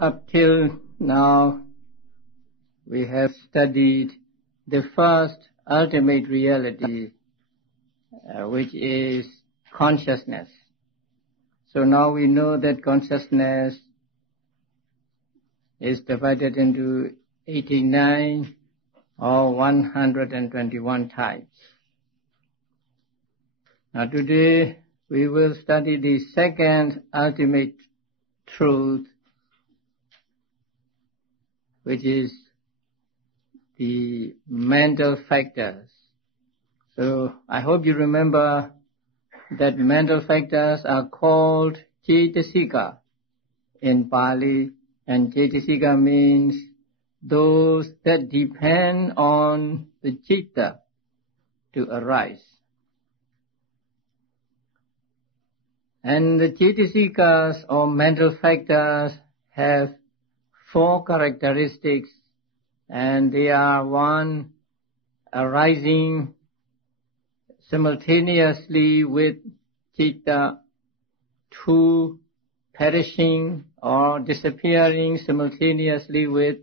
Up till now, we have studied the first ultimate reality, which is consciousness. So now we know that consciousness is divided into 89 or 121 types. Now today we will study the second ultimate truth, which is the mental factors. So I hope you remember that mental factors are called Cetasika in Pali, and Cetasika means those that depend on the Citta to arise. And the Cetasikas or mental factors have 4 characteristics, and they are: 1, arising simultaneously with Citta; 2, perishing or disappearing simultaneously with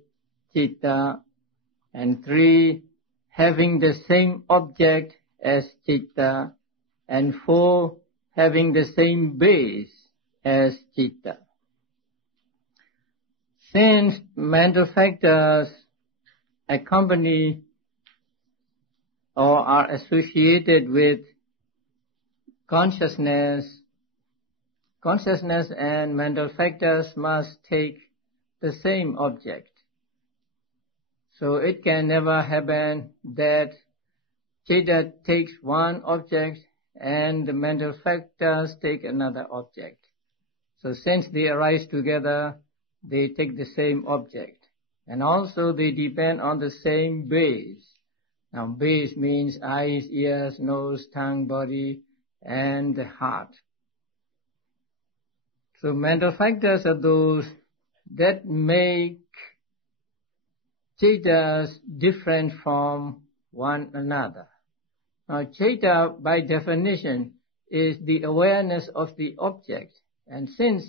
Citta; and 3, having the same object as Citta; and 4, having the same base as Citta. Since mental factors accompany or are associated with consciousness, consciousness and mental factors must take the same object. So it can never happen that Citta takes one object and the mental factors take another object. So since they arise together, they take the same object. And also they depend on the same base. Now base means eyes, ears, nose, tongue, body, and the heart. So mental factors are those that make Cittas different from one another. Now Citta by definition is the awareness of the object, and since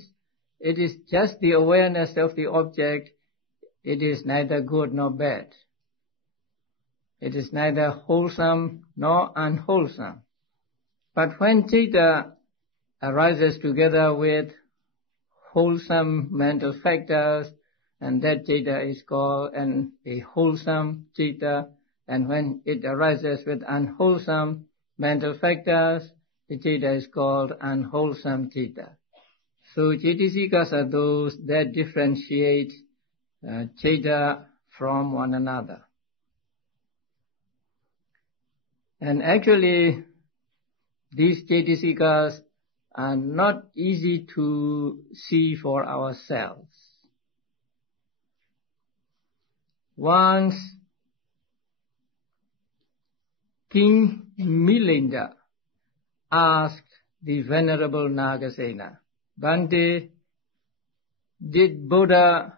it is just the awareness of the object, it is neither good nor bad. It is neither wholesome nor unwholesome. But when Citta arises together with wholesome mental factors, and that Citta is called a wholesome Citta, and when it arises with unwholesome mental factors, the Citta is called unwholesome Citta. So Cetasikas are those that differentiate Citta from one another. And actually, these Cetasikas are not easy to see for ourselves. Once King Milinda asked the Venerable Nagasena, "Bhante, did Buddha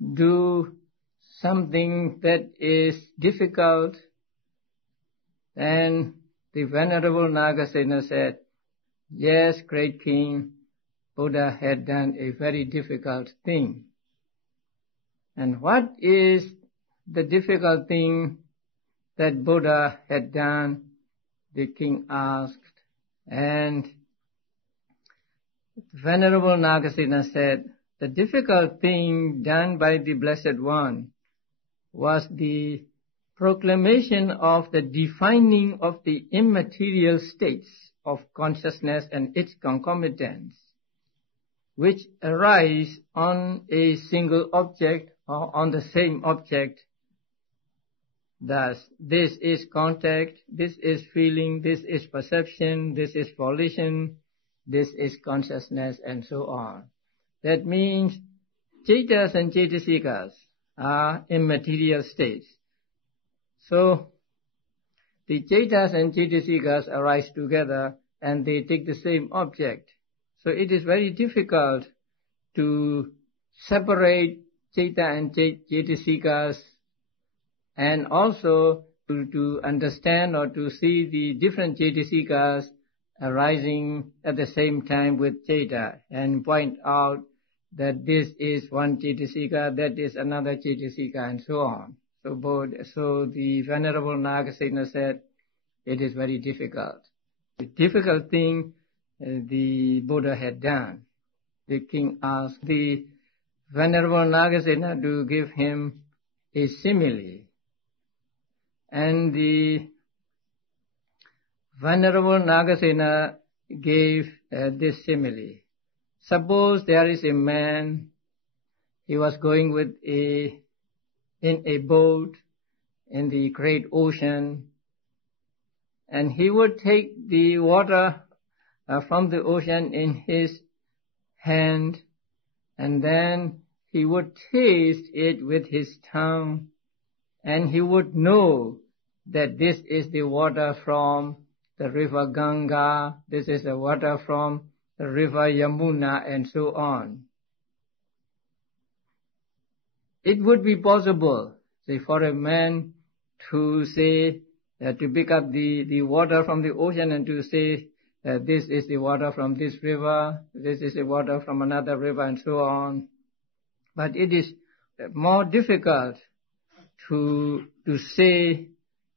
do something that is difficult?" And the Venerable Nagasena said, "Yes, great king, Buddha had done a very difficult thing." And what is the difficult thing that Buddha had done? The king asked. And Venerable Nagasena said, the difficult thing done by the Blessed One was the proclamation of the defining of the immaterial states of consciousness and its concomitants, which arise on a single object or on the same object. Thus, this is contact, this is feeling, this is perception, this is volition, this is consciousness, and so on. That means Cittas and Cetasikas are immaterial states. So, the Cittas and Cetasikas arise together and they take the same object. So it is very difficult to separate Citta and Cetasikas, and also to understand or to see the different Cetasikas arising at the same time with Citta, and point out that this is one Cittasika, that is another Cittasika, and so on. So the Venerable Nagasena said, it is very difficult. The difficult thing the Buddha had done. The king asked the Venerable Nagasena to give him a simile. And the Venerable Nagasena gave this simile. Suppose there is a man, he was going in a boat in the great ocean, and he would take the water from the ocean in his hand, and then he would taste it with his tongue, and he would know that this is the water from the river Ganga, this is the water from the river Yamuna, and so on. It would be possible, say, for a man to say, to pick up the water from the ocean and to say, this is the water from this river, this is the water from another river, and so on. But it is more difficult to say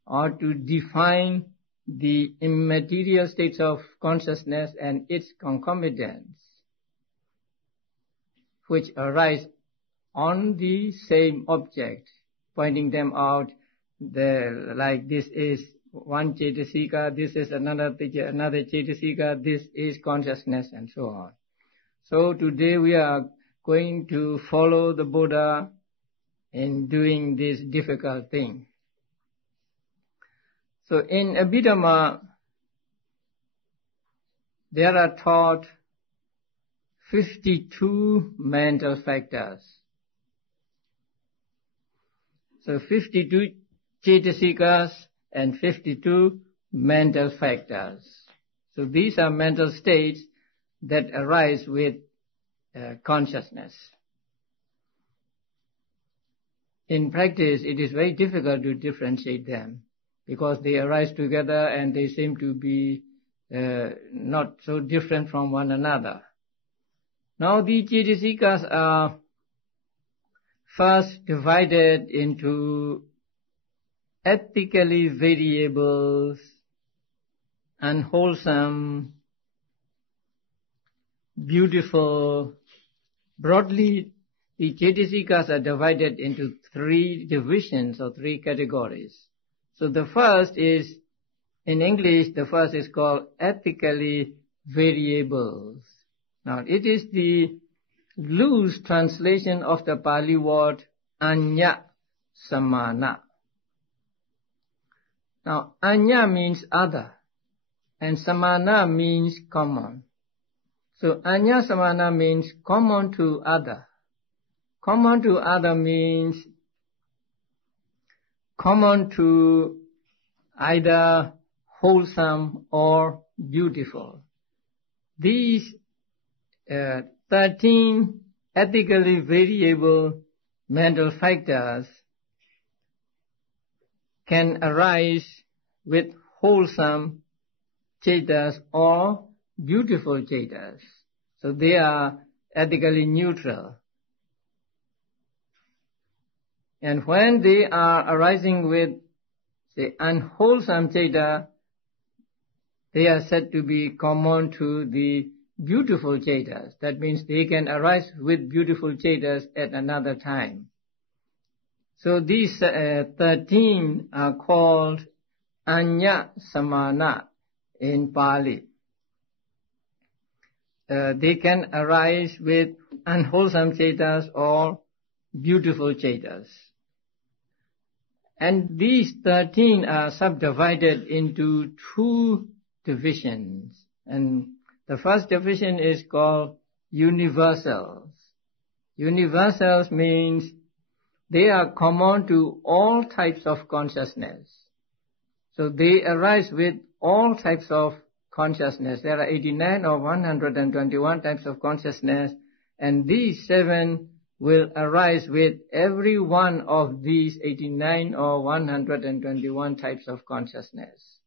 or to define the immaterial states of consciousness and its concomitants, which arise on the same object, pointing them out, like this is one Cittasika, this is another Cittasika, this is consciousness, and so on. So today we are going to follow the Buddha in doing this difficult thing. So in Abhidhamma, there are taught 52 mental factors. So 52 Cittasikas and 52 mental factors. So these are mental states that arise with consciousness. In practice, it is very difficult to differentiate them because they arise together and they seem to be not so different from one another. Now the Cittasikas are first divided into ethically variables, unwholesome, beautiful. Broadly, the Cittasikas are divided into 3 divisions or 3 categories. So the first is, in English, the first is called ethically variables. Now it is the loose translation of the Pali word Anya Samana. Now Anya means other and Samana means common. So Anya Samana means common to other. Common to other means common to either wholesome or beautiful. These 13 ethically variable mental factors can arise with wholesome Cittas or beautiful Cittas. So they are ethically neutral. And when they are arising with, say, unwholesome Citta, they are said to be common to the beautiful Cittas. That means they can arise with beautiful Cittas at another time. So these 13 are called Anya Samana in Pali. They can arise with unwholesome Cittas or beautiful Cittas. And these 13 are subdivided into 2 divisions. And the first division is called universals. Universals means they are common to all types of consciousness. So they arise with all types of consciousness. There are 89 or 121 types of consciousness, and these 7 will arise with every one of these 89 or 121 types of consciousness.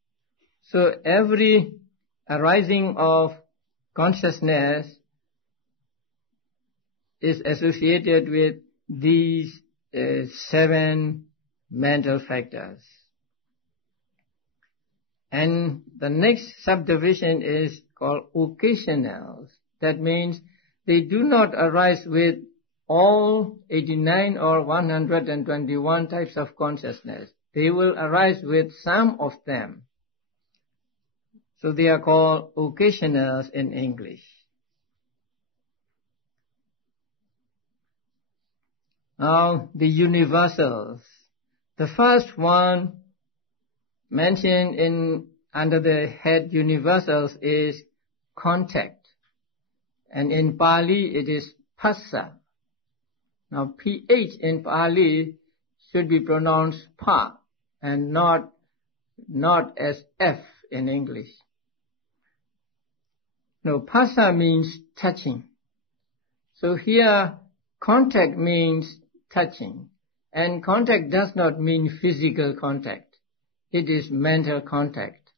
So every arising of consciousness is associated with these 7 mental factors. And the next subdivision is called occasionals. That means they do not arise with all 89 or 121 types of consciousness. They will arise with some of them. So they are called occasionals in English. Now, the universals. The first one mentioned under the head universals is contact. And in Pali it is phassa. Now, PH in Pali should be pronounced pa and not as F in English. No, phassa means touching. So here, contact means touching. And contact does not mean physical contact. It is mental contact.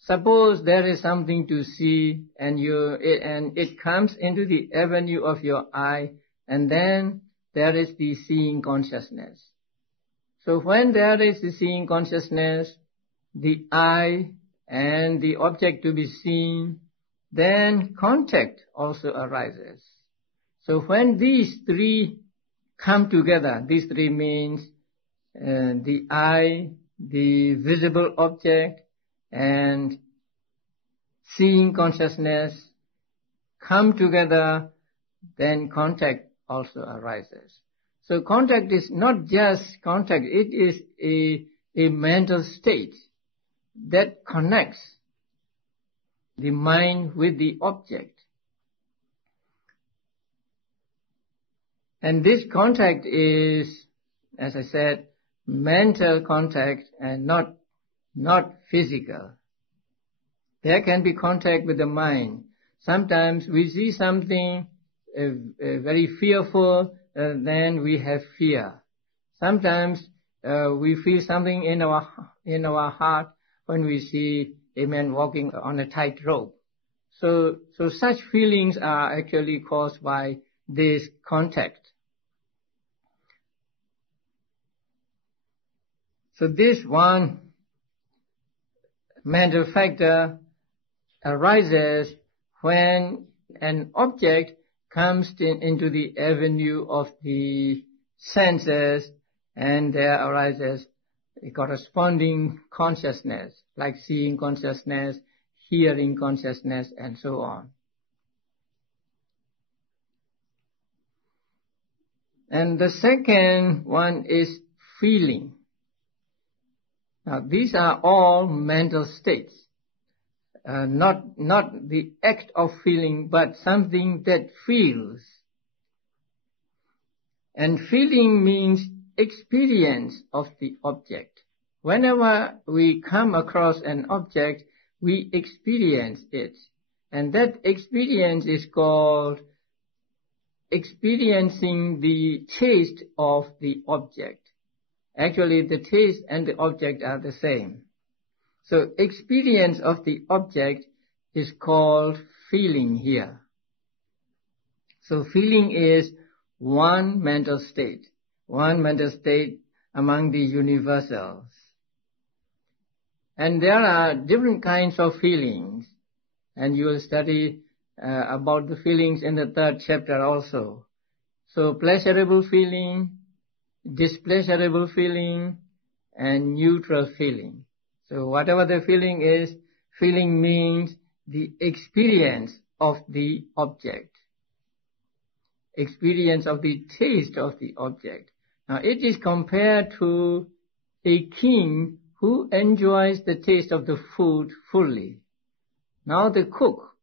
Suppose there is something to see and it comes into the avenue of your eye, and then there is the seeing consciousness. So when there is the seeing consciousness, the eye and the object to be seen, then contact also arises. So when these 3 come together, these 3 means the eye, the visible object, and seeing consciousness come together, then contact also arises. So contact is not just contact, it is a mental state that connects the mind with the object. And this contact is, as I said, mental contact and not physical. There can be contact with the mind. Sometimes we see something very fearful, then we have fear. Sometimes we feel something in our heart when we see a man walking on a tightrope. So such feelings are actually caused by this contact. So this one mental factor arises when an object comes into the avenue of the senses, and there arises a corresponding consciousness, like seeing consciousness, hearing consciousness, and so on. And the second one is feeling. Now, these are all mental states. Not the act of feeling, but something that feels. And feeling means experience of the object. Whenever we come across an object, we experience it. And that experience is called experiencing the taste of the object. Actually, the taste and the object are the same. So experience of the object is called feeling here. So feeling is one mental state among the universals. And there are different kinds of feelings, and you will study about the feelings in the 3rd chapter also. So pleasurable feeling, displeasurable feeling, and neutral feeling. So whatever the feeling is, feeling means the experience of the object, experience of the taste of the object. Now it is compared to a king who enjoys the taste of the food fully. Now the cook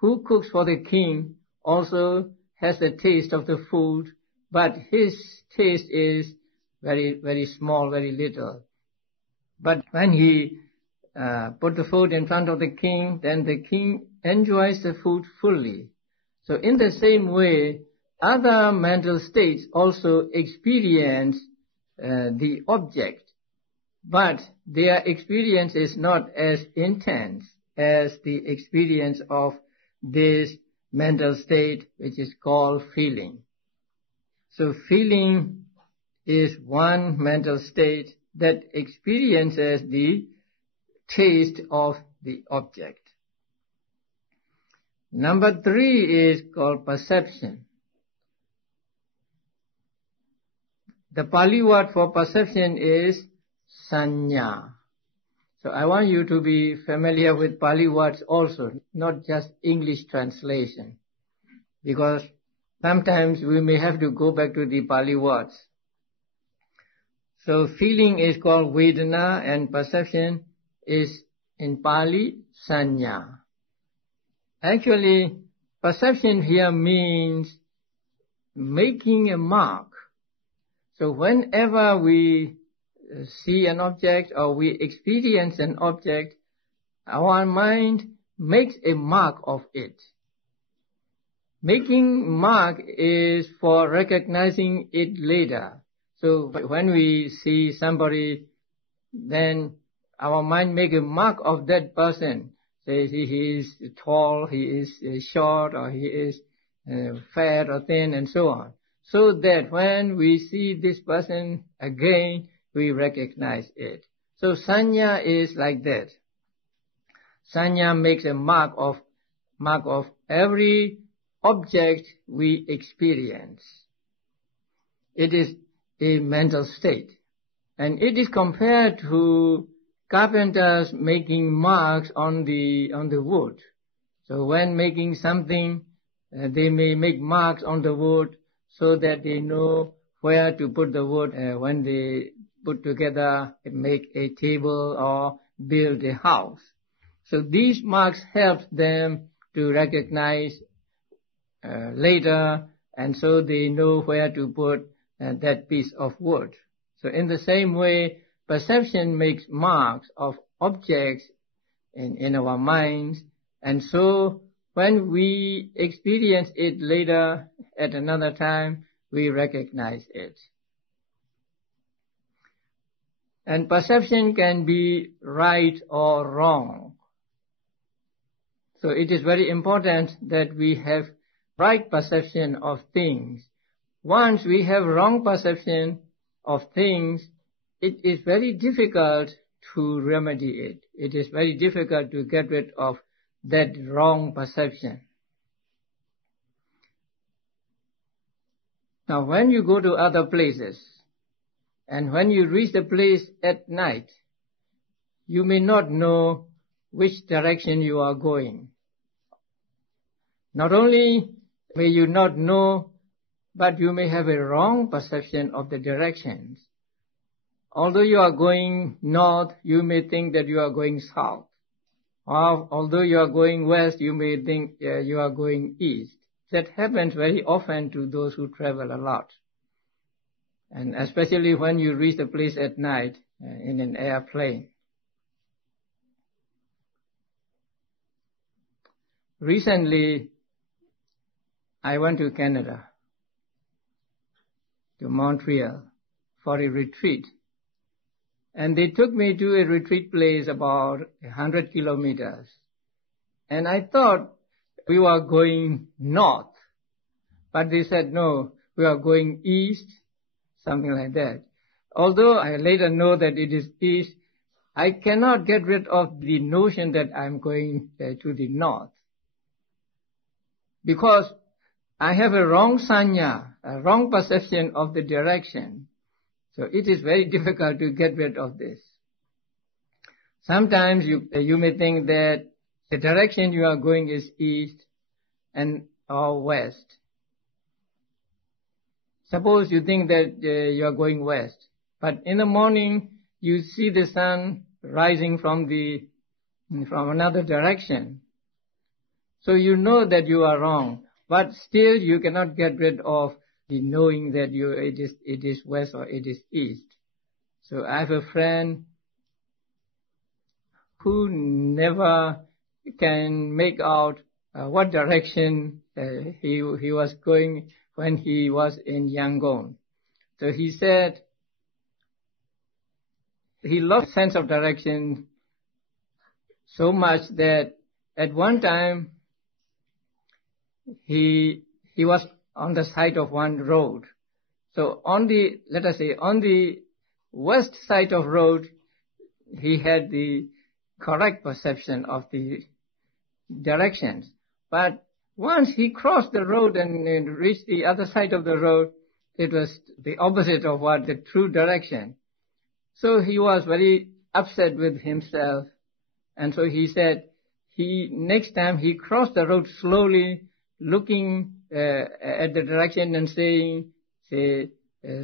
who cooks for the king also has the taste of the food, but his taste is very, very small, very little. But when he put the food in front of the king, then the king enjoys the food fully. So in the same way, other mental states also experience the object, but their experience is not as intense as the experience of this mental state which is called feeling. So feeling is one mental state that experiences the taste of the object. Number 3 is called perception. The Pali word for perception is sanya. So I want you to be familiar with Pali words also, not just English translation, because sometimes we may have to go back to the Pali words. So feeling is called Vedana and perception is in Pali sanya. Actually, perception here means making a mark. So whenever we see an object or we experience an object, our mind makes a mark of it. Making mark is for recognizing it later. So when we see somebody, then our mind make a mark of that person. Say he is tall, he is short, or he is fat or thin, and so on. So that when we see this person again, we recognize it. So sanya is like that. Sanya makes a mark of every object we experience. It is a mental state. And it is compared to carpenters making marks on the wood. So when making something, they may make marks on the wood so that they know where to put the wood when they put together, make a table or build a house. So these marks help them to recognize later, and so they know where to put that piece of wood. So in the same way, perception makes marks of objects in our minds, and so when we experience it later at another time, we recognize it. And perception can be right or wrong. So it is very important that we have right perception of things. Once we have wrong perception of things, it is very difficult to remedy it. It is very difficult to get rid of that wrong perception. Now, when you go to other places, and when you reach the place at night, you may not know which direction you are going. Not only may you not know, but you may have a wrong perception of the directions. Although you are going north, you may think that you are going south. Or although you are going west, you may think you are going east. That happens very often to those who travel a lot. And especially when you reach the place at night in an airplane. Recently, I went to Canada, to Montreal, for a retreat. And they took me to a retreat place about 100 kilometers. And I thought we were going north. But they said, no, we are going east, something like that. Although I later know that it is east, I cannot get rid of the notion that I'm going to the north. Because I have a wrong sanya, a wrong perception of the direction. So it is very difficult to get rid of this. Sometimes you may think that the direction you are going is east or west. Suppose you think that you are going west, but in the morning you see the sun rising from another direction. So you know that you are wrong, but still you cannot get rid of the knowing that it is west or it is east. So I have a friend who never can make out what direction he was going when he was in Yangon. So he said he lost sense of direction so much that at one time he was on the side of one road, So on the, let us say, on the west side of road, he had the correct perception of the directions. But once he crossed the road and reached the other side of the road, it was the opposite of what the true direction. So he was very upset with himself. And so he said, next time he crossed the road slowly, looking at the direction and saying,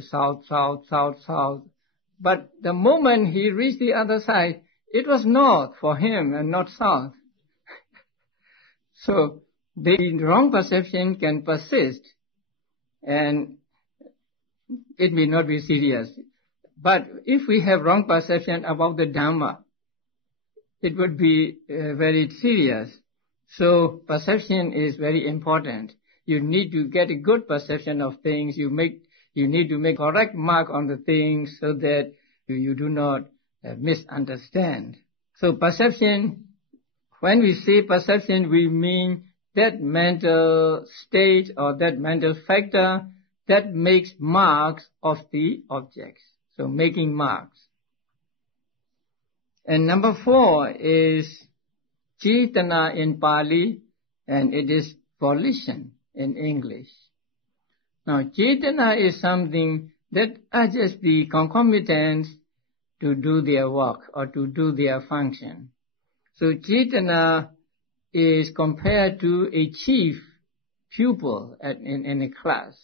south, south, south, south. But the moment he reached the other side, it was north for him and not south. So the wrong perception can persist and it may not be serious. But if we have wrong perception about the Dhamma, it would be very serious. So perception is very important. You need to get a good perception of things. You need to make correct mark on the things so that you do not misunderstand. So perception, when we say perception, we mean that mental state or that mental factor that makes marks of the objects. So making marks. And number 4 is Cetana in Pali, and it is volition in English. Now, Cetana is something that adjusts the concomitants to do their work or to do their function. So Cetana is compared to a chief pupil in a class.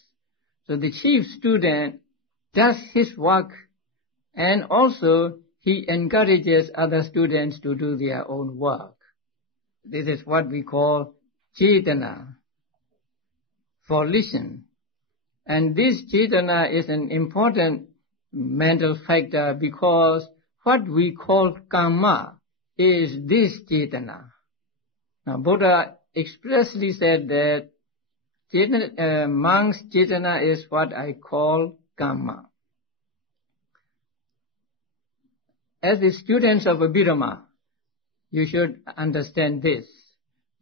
So the chief student does his work, and also he encourages other students to do their own work. This is what we call Cetana, volition. And this Cetana is an important mental factor because what we call karma is this Cetana. Now Buddha expressly said that monks' Cetana is what I call karma. As the students of Abhidhamma, you should understand this,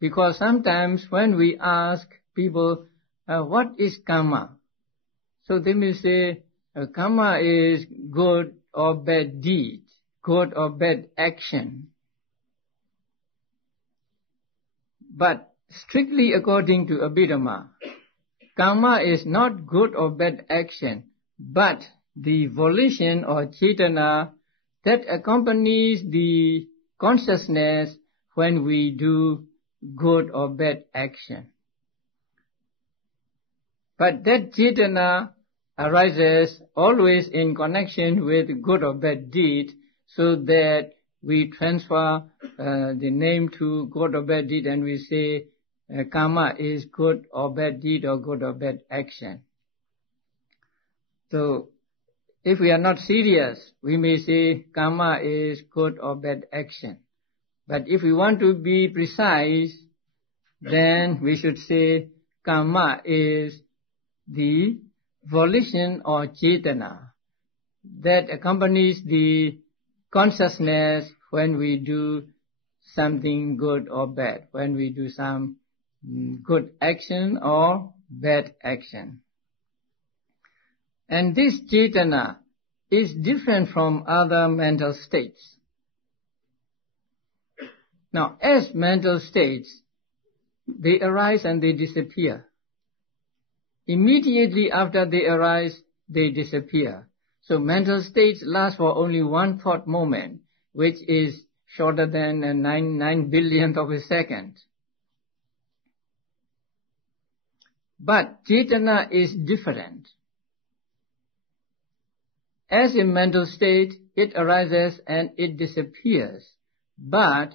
because sometimes when we ask people, what is karma? So they may say, karma is good or bad deed, good or bad action. But strictly according to Abhidhamma, karma is not good or bad action, but the volition or Cetana that accompanies the consciousness when we do good or bad action. But that Cetana arises always in connection with good or bad deed, so that we transfer the name to good or bad deed and we say karma is good or bad deed or good or bad action. So if we are not serious, we may say karma is good or bad action. But if we want to be precise, then we should say karma is the volition or Cetana that accompanies the consciousness when we do something good or bad, when we do some good action or bad action. And this Cetana is different from other mental states. Now, as mental states, they arise and they disappear. Immediately after they arise, they disappear. So mental states last for only one thought moment, which is shorter than a 9 billionth of a second. But Cetana is different. As a mental state, it arises and it disappears. But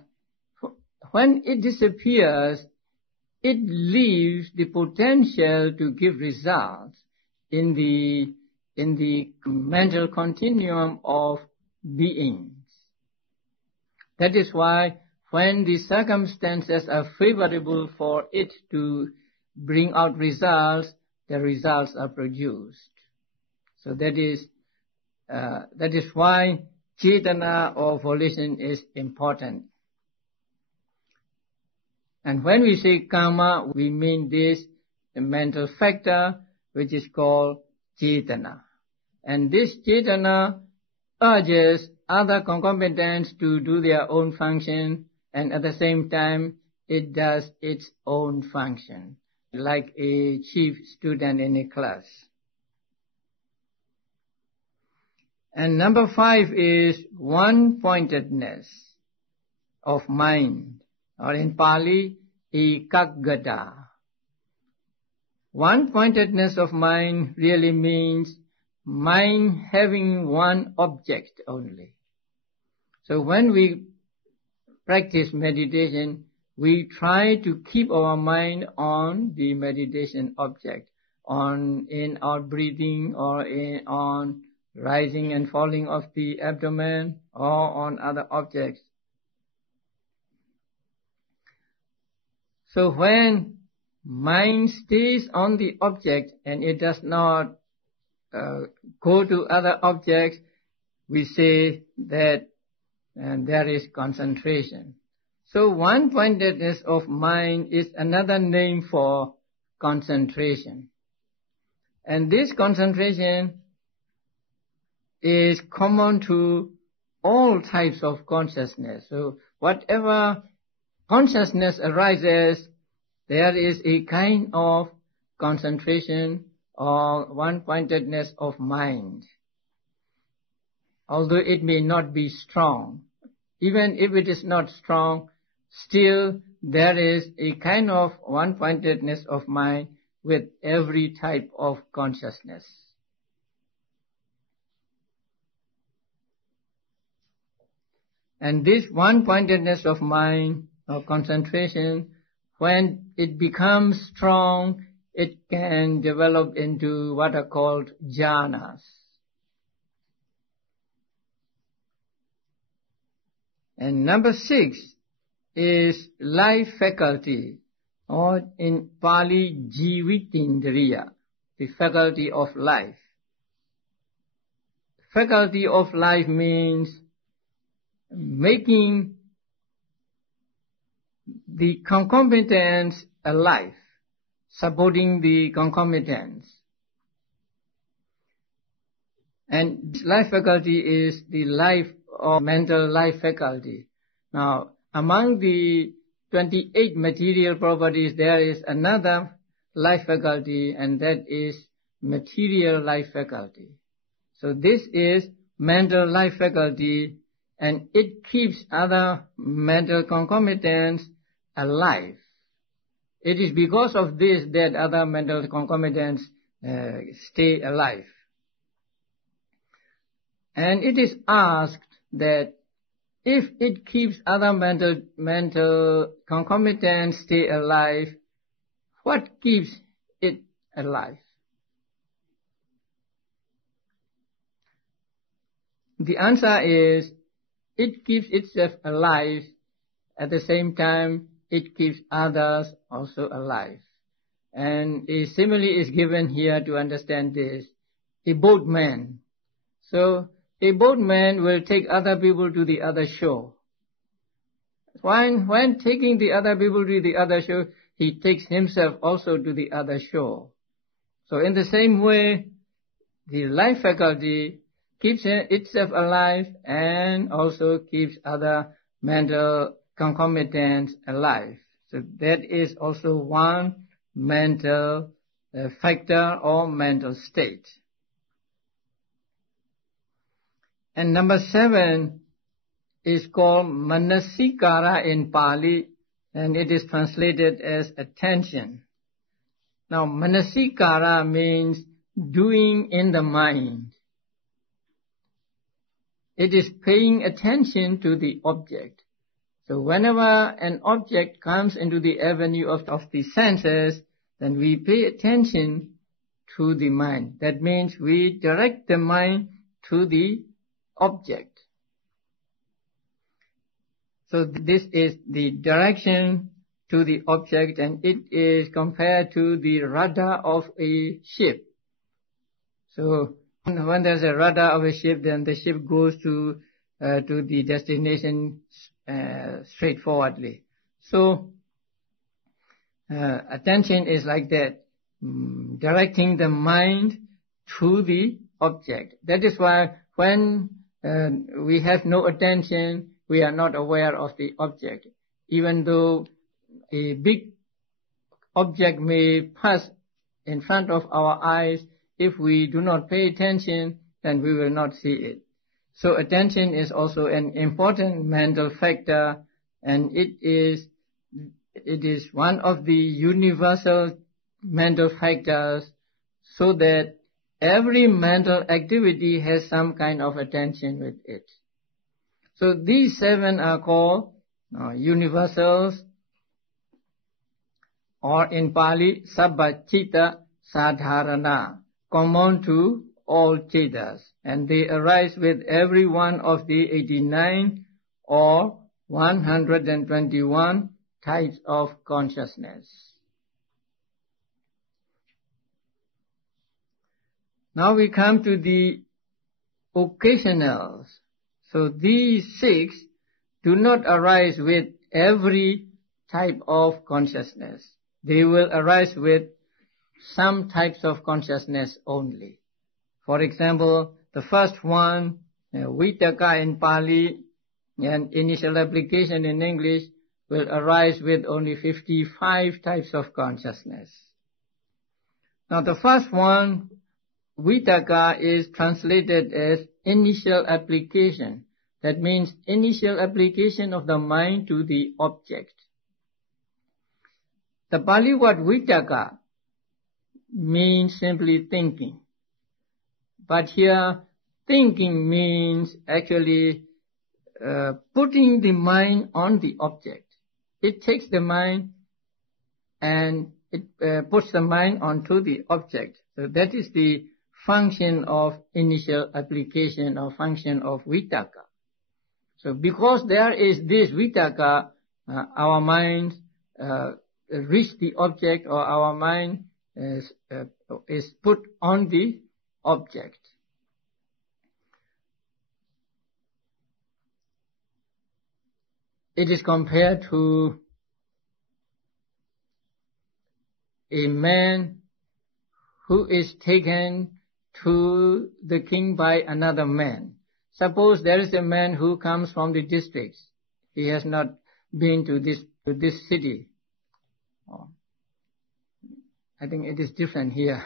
when it disappears, it leaves the potential to give results in the mental continuum of beings. That is why when the circumstances are favorable for it to bring out results, the results are produced. So that is why Cetana or volition is important. And when we say karma, we mean this, the mental factor, which is called Cetana. And this Cetana urges other concomitants to do their own function, and at the same time it does its own function, like a chief student in a class. And number 5 is one-pointedness of mind, or in Pali, ekaggata. One-pointedness of mind really means mind having one object only. So when we practice meditation, we try to keep our mind on the meditation object, on in-out breathing, or on rising and falling of the abdomen, or on other objects. So when mind stays on the object and it does not go to other objects, we say that there is concentration. So one-pointedness of mind is another name for concentration. And this concentration is common to all types of consciousness. So whatever consciousness arises, there is a kind of concentration or one-pointedness of mind. Although it may not be strong, even if it is not strong, still there is a kind of one-pointedness of mind with every type of consciousness. And this one-pointedness of mind or concentration, when it becomes strong, it can develop into what are called Jhānas. And number 6 is life faculty, or in Pali, Jivitindriya, the faculty of life. Faculty of life means making the concomitants alive, supporting the concomitants. And life faculty is the life or mental life faculty. Now, among the 28 material properties, there is another life faculty, and that is material life faculty. So this is mental life faculty, and it keeps other mental concomitants alive. It is because of this that other mental concomitants stay alive. And it is asked that if it keeps other mental concomitants stay alive, what keeps it alive? The answer is, it keeps itself alive, at the same time it keeps others also alive. And a simile is given here to understand this. A boatman. So a boatman will take other people to the other shore. When taking the other people to the other shore, he takes himself also to the other shore. So in the same way, the life faculty keeps itself alive and also keeps other mental concomitants alive. So that is also one mental factor or mental state. And number 7 is called manasikara in Pali, and it is translated as attention. Now, manasikara means doing in the mind. It is paying attention to the object. So whenever an object comes into the avenue of the senses, then we pay attention to the mind. That means we direct the mind to the object. So this is the direction to the object, and it is compared to the rudder of a ship. So when there's a rudder of a ship, then the ship goes to the destination straightforwardly. So attention is like that, directing the mind to the object. That is why when we have no attention, we are not aware of the object. Even though a big object may pass in front of our eyes, if we do not pay attention, then we will not see it. So attention is also an important mental factor, and it is one of the universal mental factors, so that every mental activity has some kind of attention with it. So these 7 are called universals, or in Pali, Sabba Citta Sadharana, common to all Cittas, and they arise with every one of the 89 or 121 types of consciousness. Now we come to the occasionals. So these 6 do not arise with every type of consciousness. They will arise with some types of consciousness only. For example, the first one, Vitakka in Pali, and initial application in English, will arise with only 55 types of consciousness. Now the first one, Vitakka, is translated as initial application. That means initial application of the mind to the object. The Pali word Vitakka means simply thinking. But here, thinking means actually putting the mind on the object. It takes the mind and it puts the mind onto the object. So that is the function of initial application or function of Vitakka. So because there is this Vitakka, our mind reach the object, or our mind is put on the object. It is compared to a man who is taken to the king by another man. Suppose there is a man who comes from the districts. He has not been to this city. I think it is different here.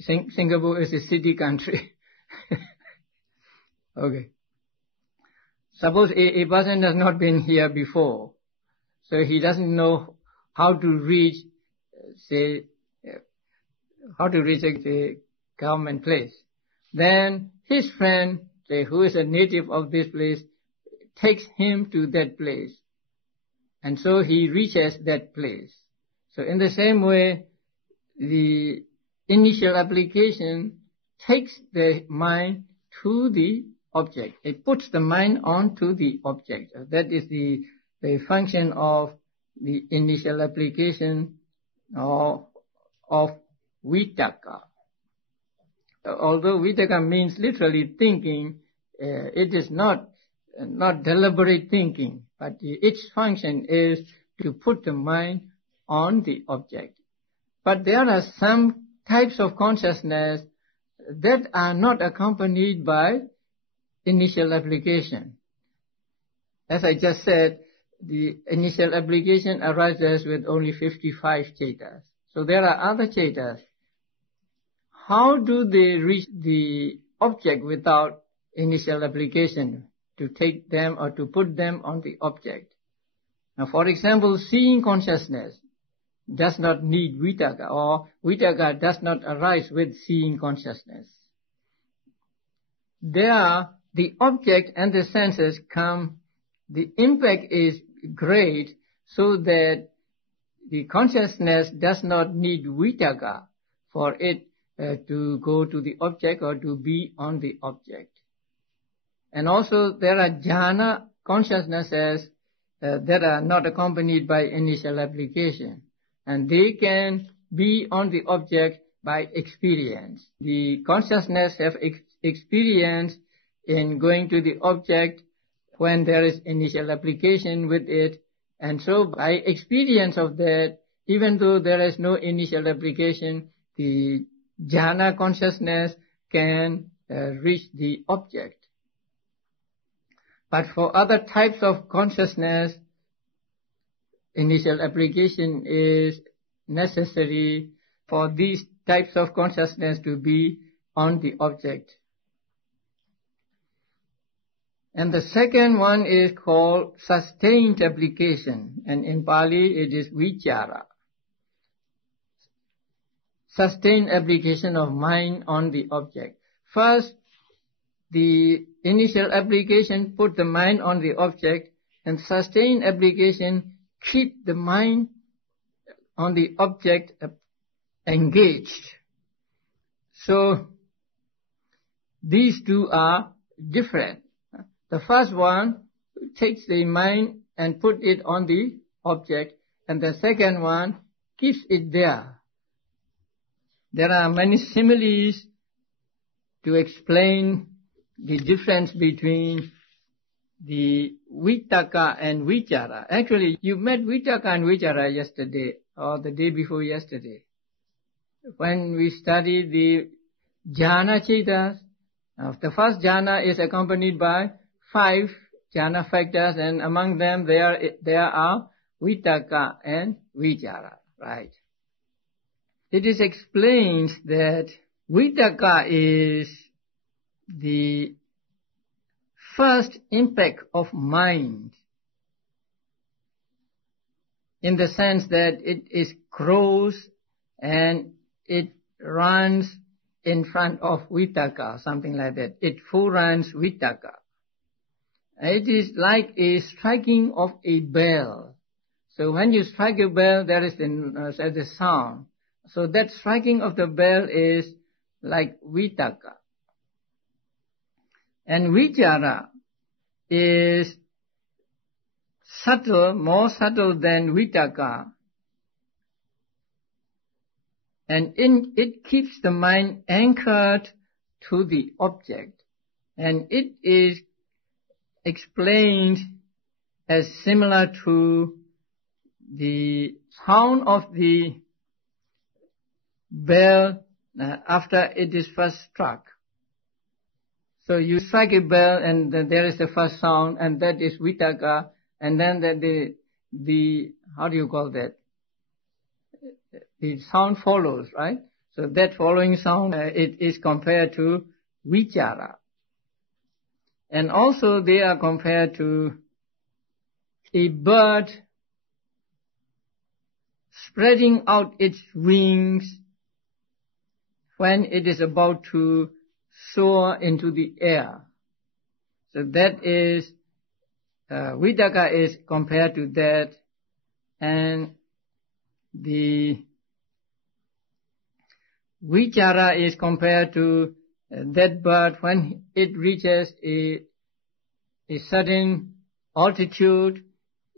Singapore is a city country. Okay. Suppose a person has not been here before, so he doesn't know how to reach, a government place. Then his friend, who is a native of this place, takes him to that place. And so he reaches that place. So in the same way, the initial application takes the mind to the object. It puts the mind onto the object. That is the function of the initial application of Vitakka. Although Vitakka means literally thinking, it is not deliberate thinking, but its function is to put the mind on the object. But there are some types of consciousness that are not accompanied by initial application. As I just said, the initial application arises with only 55 Cittas. So there are other Cittas. How do they reach the object without initial application, to take them or to put them on the object? Now, for example, seeing consciousness does not need Vitakka, or Vitakka does not arise with seeing consciousness. There, the object and the senses come, the impact is great, so that the consciousness does not need Vitakka for it to go to the object or to be on the object. And also there are Jhāna consciousnesses that are not accompanied by initial application, and they can be on the object by experience. The consciousness have experience in going to the object when there is initial application with it, and so by experience of that, even though there is no initial application, the jhana consciousness can reach the object. But for other types of consciousness, initial application is necessary for these types of consciousness to be on the object. And the second one is called sustained application, and in Pali it is vichara. Sustained application of mind on the object. First, the initial application put the mind on the object, and sustained application keep the mind on the object engaged. So these two are different. The first one takes the mind and put it on the object, and the second one keeps it there. There are many similes to explain the difference between the vitaka and vichara. Actually, you met vitaka and vichara yesterday or the day before yesterday. When we studied the jhana citas, the first jhana is accompanied by 5 jhana factors, and among them there are vitaka and vichara, right? It is explained that vitaka is the first impact of mind, in the sense that it is gross and it runs in front of vitaka, something like that. It foreruns vitaka. It is like a striking of a bell. So when you strike a bell, there is the sound. So that striking of the bell is like vitaka. And vichara is subtle, more subtle than vitaka. And it keeps the mind anchored to the object. And it is explained as similar to the sound of the bell after it is first struck. So you strike a bell and there is the first sound, and that is vitaka, and then the how do you call that? The sound follows, right? So that following sound, it is compared to vichara. And also they are compared to a bird spreading out its wings when it is about to soar into the air. So that is, vitaka is compared to that, and the vichara is compared to that bird when it reaches a certain altitude,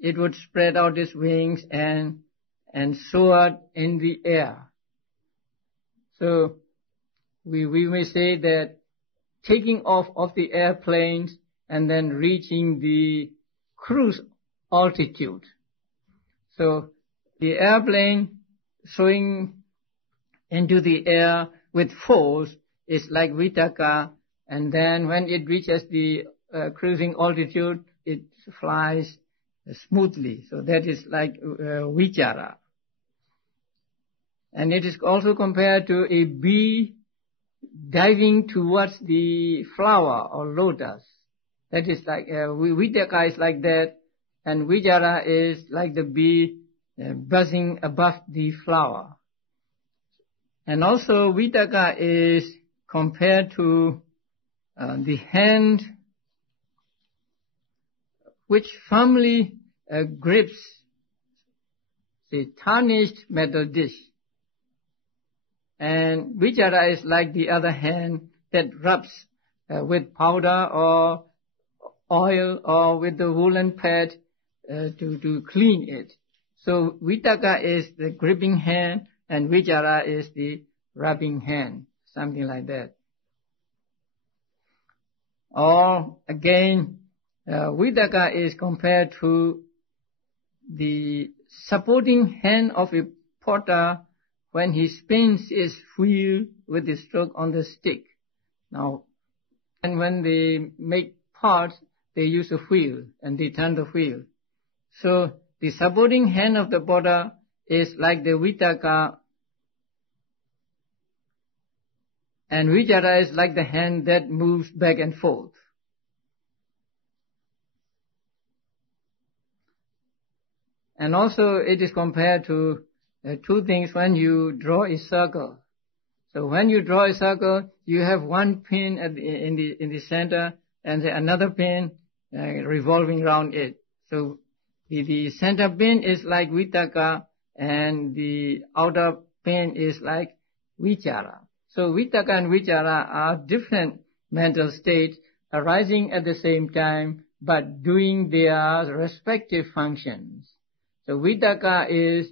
it would spread out its wings and soar in the air. So we may say that taking off of the airplanes and then reaching the cruise altitude. So the airplane soaring into the air with force is like vitaka, and then when it reaches the cruising altitude, it flies smoothly. So that is like vichara. And it is also compared to a bee diving towards the flower or lotus. That is like, vitaka is like that, and vichara is like the bee buzzing above the flower. And also vitaka is compared to the hand which firmly grips the tarnished metal dish. And vichara is like the other hand that rubs with powder or oil or with the woolen pad to clean it. So vitaka is the gripping hand and vichara is the rubbing hand, something like that. Or again, vitaka is compared to the supporting hand of a potter when he spins his wheel with the stroke on the stick. Now, and when they make pots, they use a wheel and they turn the wheel. So the supporting hand of the Buddha is like the Vitakka, and Vichara is like the hand that moves back and forth. And also it is compared to two things when you draw a circle. So when you draw a circle, you have one pin in the center and another pin revolving around it. So the center pin is like Vitakka and the outer pin is like Vichara. So Vitakka and Vichara are different mental states arising at the same time but doing their respective functions. So Vitakka is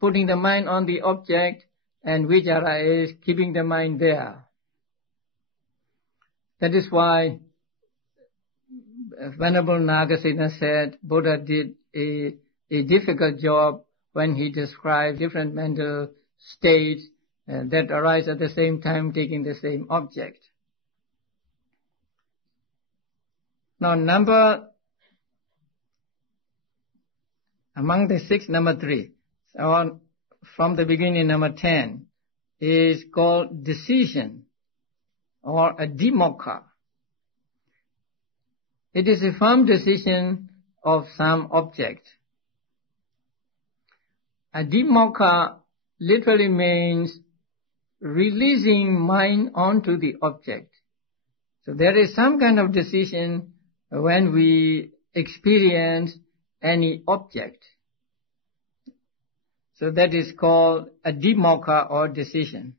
putting the mind on the object, and Vichara is keeping the mind there. That is why Venerable Nagasena said Buddha did a difficult job when he described different mental states that arise at the same time taking the same object. Now among the 6, number 3, so from the beginning, number 10, is called decision or a dimokha. It is a firm decision of some object. A dimokha literally means releasing mind onto the object. So there is some kind of decision when we experience any object. So that is called a dimokha or decision.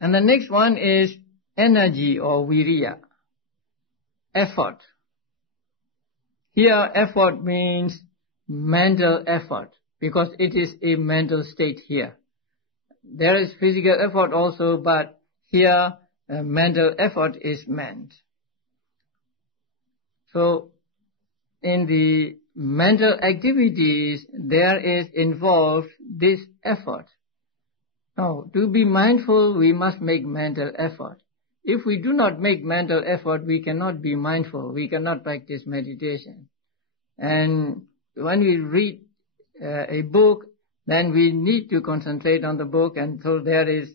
And the next one is energy or viriya, effort. Here effort means mental effort because it is a mental state here. There is physical effort also, but here mental effort is meant. So in the mental activities, there is involved this effort. Now, to be mindful, we must make mental effort. If we do not make mental effort, we cannot be mindful. We cannot practice meditation. And when we read a book, then we need to concentrate on the book, and so there is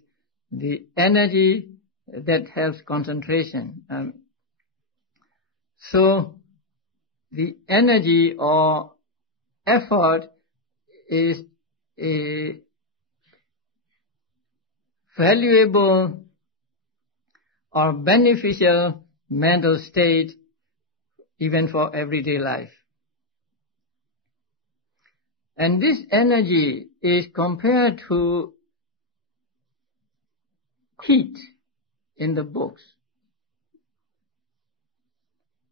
the energy that helps concentration. So the energy or effort is a valuable or beneficial mental state even for everyday life. And this energy is compared to heat in the books.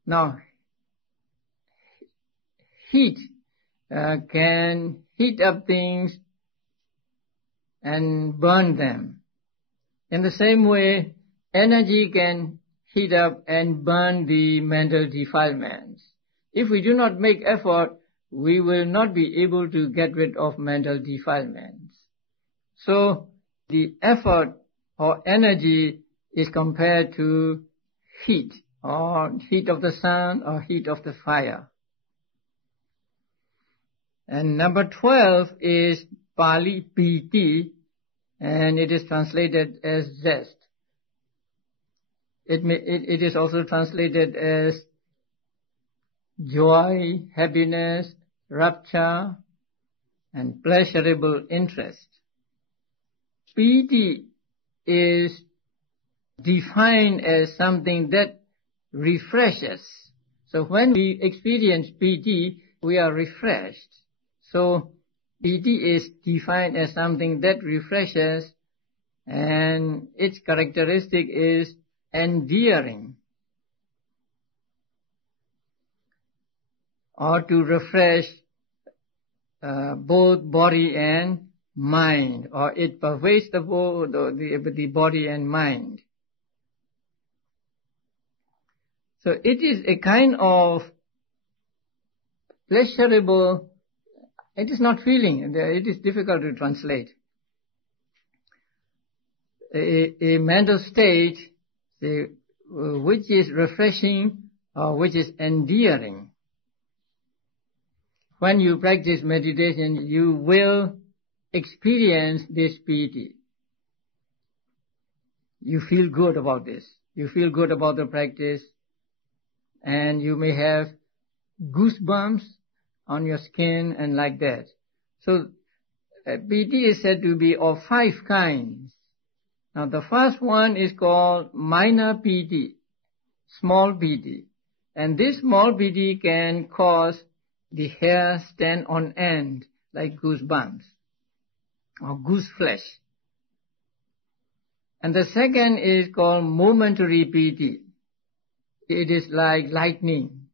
Now, heat can heat up things and burn them. In the same way, energy can heat up and burn the mental defilements. If we do not make effort, we will not be able to get rid of mental defilements. So the effort or energy is compared to heat, or heat of the sun or heat of the fire. And number 12 is Pali Piti, and it is translated as zest. It is also translated as joy, happiness, rapture, and pleasurable interest. Piti is defined as something that refreshes. So when we experience piti, we are refreshed. So piti is defined as something that refreshes, and its characteristic is endearing, or to refresh both body and mind, or it pervades the body and mind. So it is a kind of pleasurable It is not feeling. It is difficult to translate. A mental state which is refreshing or which is endearing. When you practice meditation, you will experience this piti. You feel good about this. You feel good about the practice, and you may have goosebumps on your skin and like that. So piti is said to be of 5 kinds. Now the first one is called minor piti, small piti. And this small piti can cause the hair stand on end like goosebumps or goose flesh. And the second is called momentary piti. It is like lightning.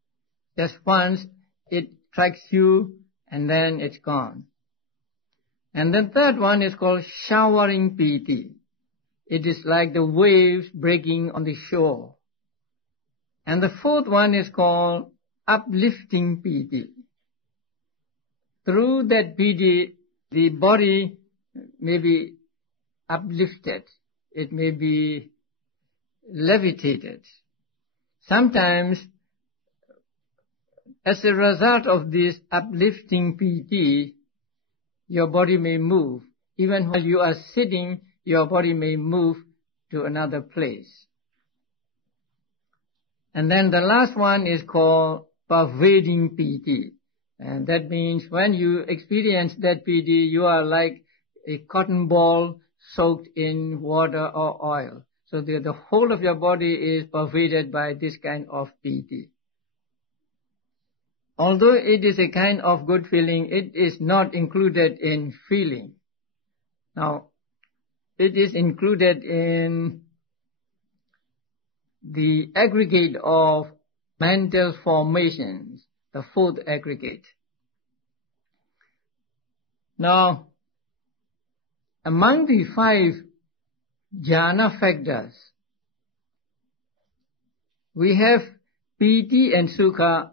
Just once it strikes you and then it's gone. And the third one is called showering piti. It is like the waves breaking on the shore. And the fourth one is called uplifting piti. Through that piti, the body may be uplifted. It may be levitated. Sometimes, as a result of this uplifting piti, your body may move. Even while you are sitting, your body may move to another place. And then the last one is called pervading piti. And that means when you experience that piti, you are like a cotton ball soaked in water or oil. So the whole of your body is pervaded by this kind of piti. Although it is a kind of good feeling, it is not included in feeling. Now, it is included in the aggregate of mental formations, the fourth aggregate. Now, among the 5 jhana factors, we have piti and sukha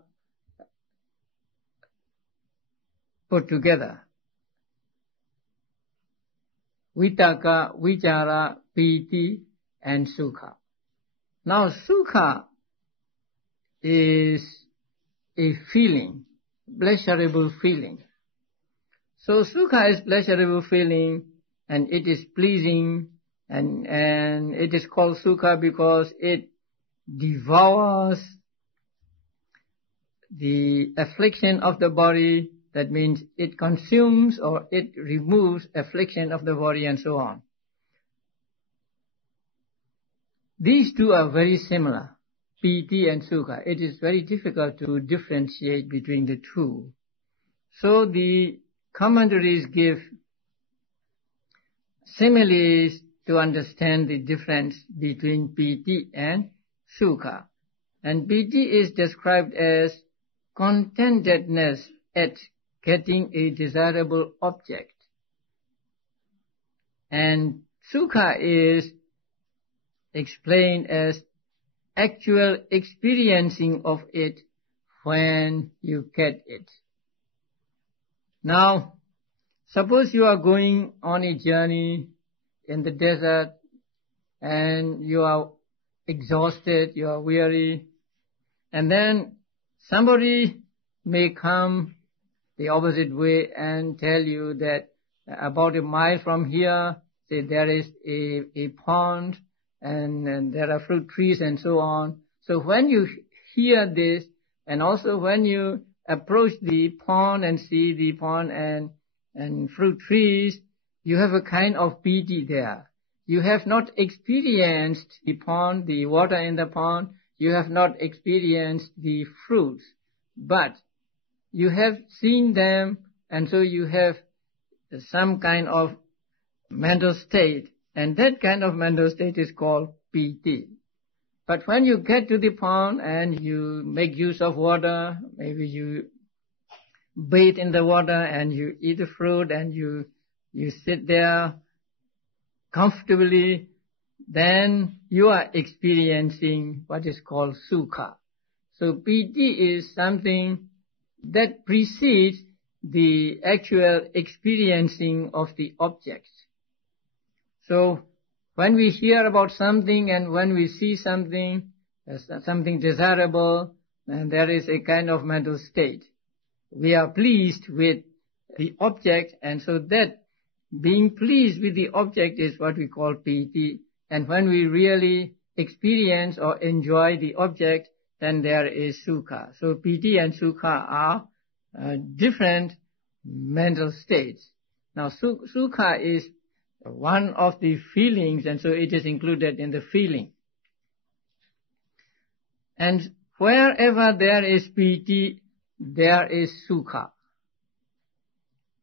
put together. Vitaka, vichara, piti, and sukha. Now, sukha is a feeling, pleasurable feeling. So, sukha is pleasurable feeling, and it is pleasing, and it is called sukha because it devours the affliction of the body. That means it consumes or it removes affliction of the body and so on. These two are very similar, piti and sukha. It is very difficult to differentiate between the two. So the commentaries give similes to understand the difference between piti and sukha. And piti is described as contentedness at getting a desirable object. And sukha is explained as actual experiencing of it when you get it. Now, suppose you are going on a journey in the desert and you are exhausted, you are weary, and then somebody may come the opposite way and tell you that about a mile from here, say there is a pond and there are fruit trees and so on. So when you hear this, and also when you approach the pond and see the pond and fruit trees, you have a kind of piti there. You have not experienced the pond, the water in the pond. You have not experienced the fruits, but you have seen them, and so you have some kind of mental state, and that kind of mental state is called piti. But when you get to the pond and you make use of water, maybe you bathe in the water and you eat the fruit and you sit there comfortably, then you are experiencing what is called sukha. So piti is something that precedes the actual experiencing of the objects. So when we hear about something and when we see something, something desirable, and there is a kind of mental state. We are pleased with the object, and so that being pleased with the object is what we call piti. And when we really experience or enjoy the object, then there is sukha. So piti and sukha are different mental states. Now sukha is one of the feelings, and so it is included in the feeling. And wherever there is piti, there is sukha.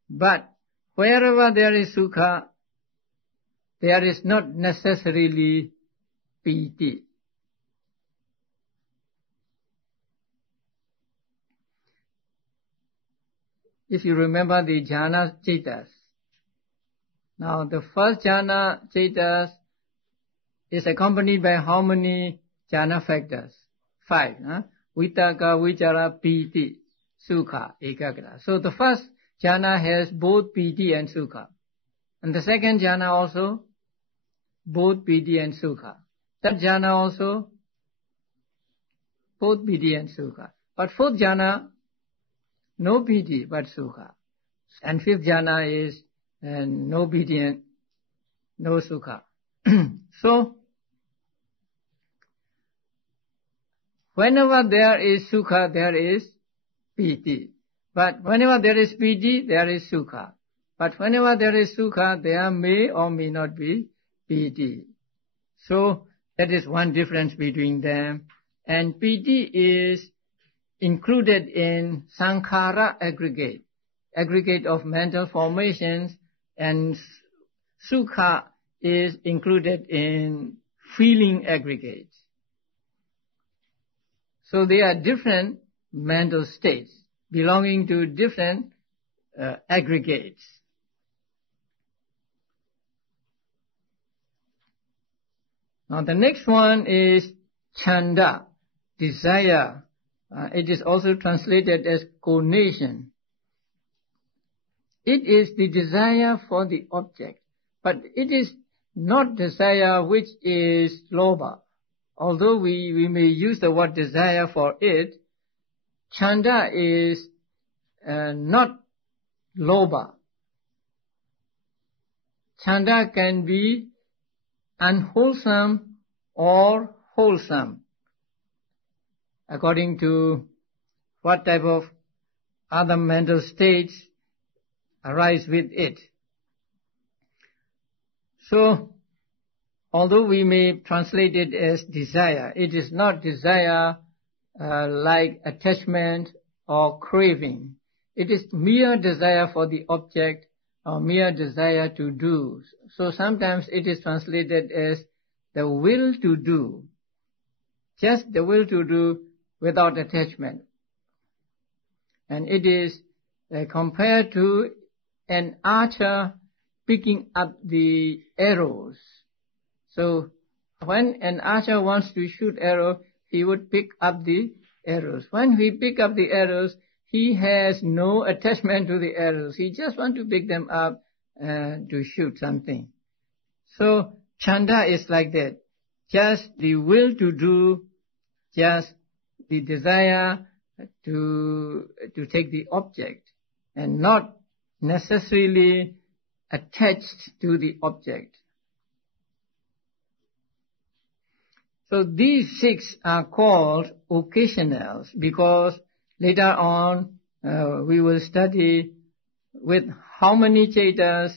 But wherever there is sukha, there is not necessarily piti. If you remember the Jhānas, Cittas. Now the first Jhāna, Cittas, is accompanied by how many Jhāna factors? 5. Vitaka, Vichara, Piti, Sukha, Ekagra. So the first Jhāna has both Piti and Sukha. And the second Jhāna also, both Piti and Sukha. Third Jhāna also, both Piti and Sukha. But fourth Jhāna, no Piti but Sukha. And fifth Jhāna is no Piti and no Sukha. So, whenever there is Sukha, there is Piti. But whenever there is Piti, there is Sukha. But whenever there is Sukha, there may or may not be Piti. So, that is one difference between them. And Piti is included in Saṅgaha aggregate of mental formations, and Sukha is included in feeling aggregates. So they are different mental states belonging to different aggregates. Now the next one is chanda, desire. It is also translated as conation. It is the desire for the object, but it is not desire which is lobha. Although we may use the word desire for it, chanda is not lobha. Chanda can be unwholesome or wholesome, according to what type of other mental states arise with it. So, although we may translate it as desire, it is not desire like attachment or craving. It is mere desire for the object or mere desire to do. So sometimes it is translated as the will to do, just the will to do without attachment. And it is compared to an archer picking up the arrows. So when an archer wants to shoot arrow, he would pick up the arrows. When he pick up the arrows, he has no attachment to the arrows. He just wants to pick them up to shoot something. So chanda is like that. Just the will to do, just the desire to take the object, and not necessarily attached to the object. So these 6 are called occasionals, because later on we will study with how many cetas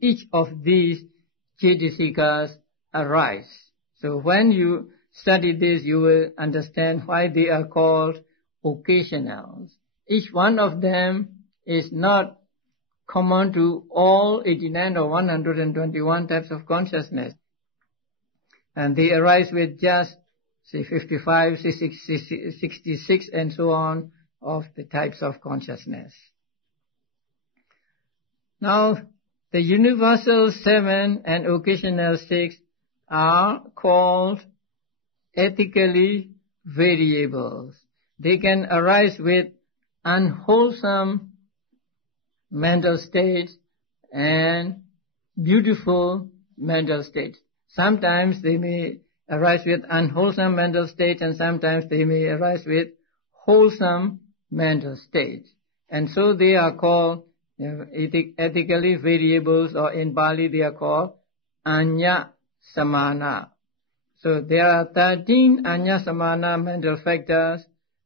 each of these cetasikas arise. So when you study this, you will understand why they are called occasionals. Each one of them is not common to all 89 or 121 types of consciousness. And they arise with just, say, 55, 66, and so on of the types of consciousness. Now, the universal 7 and occasional 6 are called ethically variables. They can arise with unwholesome mental states and beautiful mental states. Sometimes they may arise with unwholesome mental states, and sometimes they may arise with wholesome mental states. And so they are called ethically variables, or in Pali they are called Anya Samana. So there are 13 Anya Samana mental factors,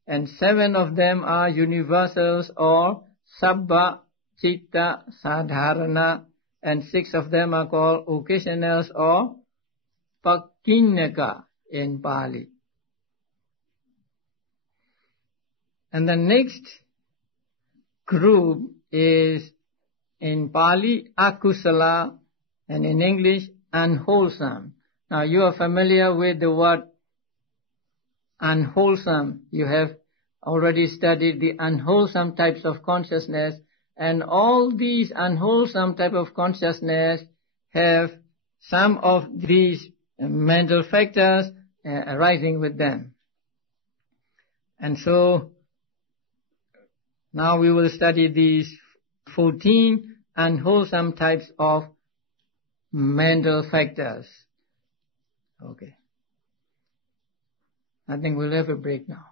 and 7 of them are universals or Sabbha Citta Sadharana, and 6 of them are called occasionals or Pakinnaka in Pali. And the next group is in Pali akusala, and in English unwholesome. Now you are familiar with the word unwholesome. You have already studied the unwholesome types of consciousness, and all these unwholesome type of consciousness have some of these mental factors arising with them. And so now we will study these 14 unwholesome types of mental factors. Okay. I think we'll have a break now.